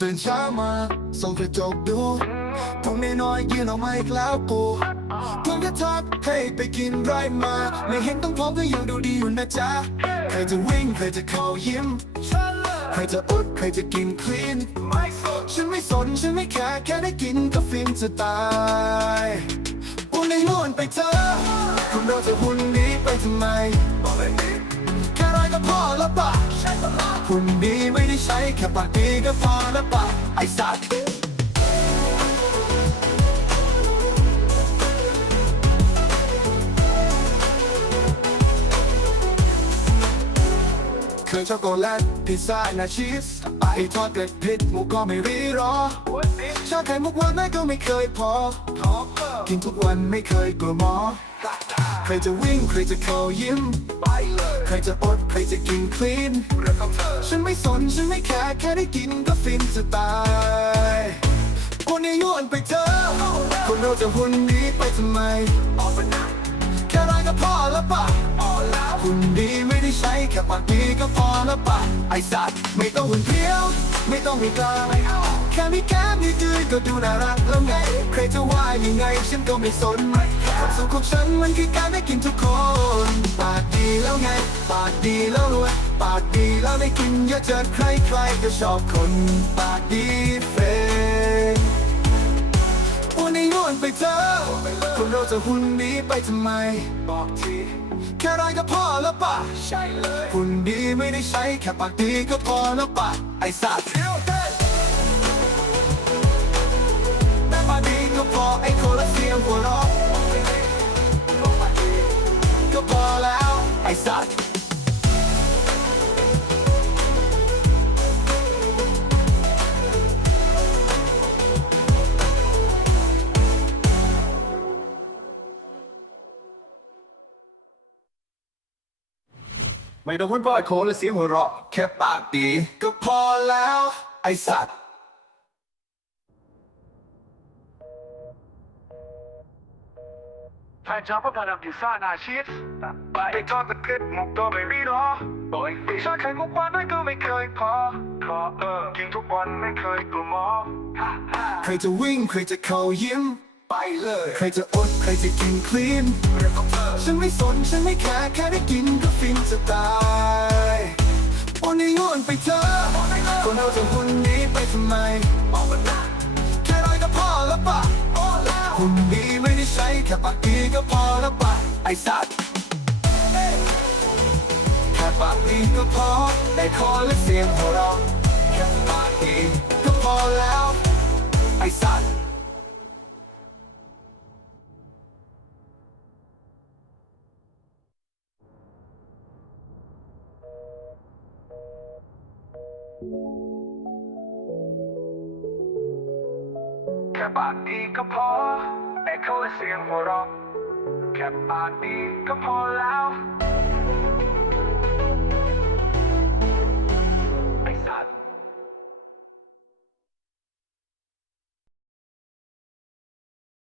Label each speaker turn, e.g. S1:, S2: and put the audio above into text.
S1: ตื่นเช้ามาส่องกระจกดูพุงน้อยยืนออกมาอีกแล้วกูเพื่อนก็ทักให้ไปกินไรมา ไม่เห็นต้องพร้อมก็ยังดูดีอยู่นะจ๊ะ ใครจะวิ่ง ใครจะเข้ายิ้ม ใครจะอุด ใครจะกินคลีน ฉันไม่สน ฉันไม่แคร์แค่ได้กินก็ฟินจะตายอุ่นในนวลไปเธอคุณเราจะหุ่นนี้ไปทำไม แค่ไรก็พอแล้วปะ แค่ปากดีก็พอแล้วปะไอ้สัตว์เครื่องช็อกโกแลตพิซซ่านาชีสไอทอดเกล็ดพริกหมูก็ไม่รีรอชาไข่มุกวันไหนก็ไม่เคยพอ กินทุกวันไม่เคยกลัวหมอ ใครจะวิ่งใครจะเข้ายิ้มใครจะอดใครจะกินคลีนระคำเธอ ฉันไม่สนฉันไม่แคร์แค่ได้กินก็ฟินจะตายคนนี้ยวนไปเธอคนเราจะหุ่นดีไปทำไม แค่ไรก็พอแล้วปะหุ่นดีไม่ได้ใช้แค่ปากดีก็พอแล้วปะไอสัตว์ไม่ต้องหุ่นเพี้ยว ไม่ต้องมีกลางแค่มีแก้มนิดเดียวก็ดูน่ารักแล้วไง ใครจะว่ายังไงฉันก็ไม่สน ความสุขของฉันมันคือการได้กินทุกคน ปากดีแล้วไง ปากดีแล้วรวย ปากดีแล้วได้กินเยอะเจอใครใครก็ชอบคน ปากดีเฟยวันนี้ย้วนไปเจอคนเราจะหุ่นนี้ไปทำไม บอกที แค่ไรก็พอแล้วปะใช่เลยหุ่นดีไม่ได้ใช้แค่ปากดีก็พอแล้วปะไอ้สัตว์ ไม่ต้องพูดบ่อยโคและเสียงหัวเราะแค่ปากดี ก็พอแล้ว ไอสัตว์
S2: แฟนชอบพวกกาทำพิซซ่านาชีสไปทอดกระเทียมหมกตัวไม่รีรอโอ้ยชาไข่มุกวันนั้นก็ไม่เคยพอพอเออกินทุกวันไม่เคยกลัวหมอ
S1: ใครจะวิ่งใครจะเข้ายิ้ม เลย ใครจะอดใครจะกินคลีน ฉันไม่สนฉันไม่แคร์แค่ได้กินก็ฟินจะตายวันนี้ย้วนไปเธอคนเราจะหุ่นนี้ไปทำไมแค่ไรก็พอแล้วปะหุ่นดีไม่ได้ใช้แค่ปากดีก็พอแล้วปะไอสัตว์แค่ปากดีก็พอได้คอและเสียงหัวเราะแค่ปากดีก็พอแล้ว
S2: แค่ปากดีก็พอแต่เขาเสียงหัวเราะแค่ปากดีก็พอแล้ว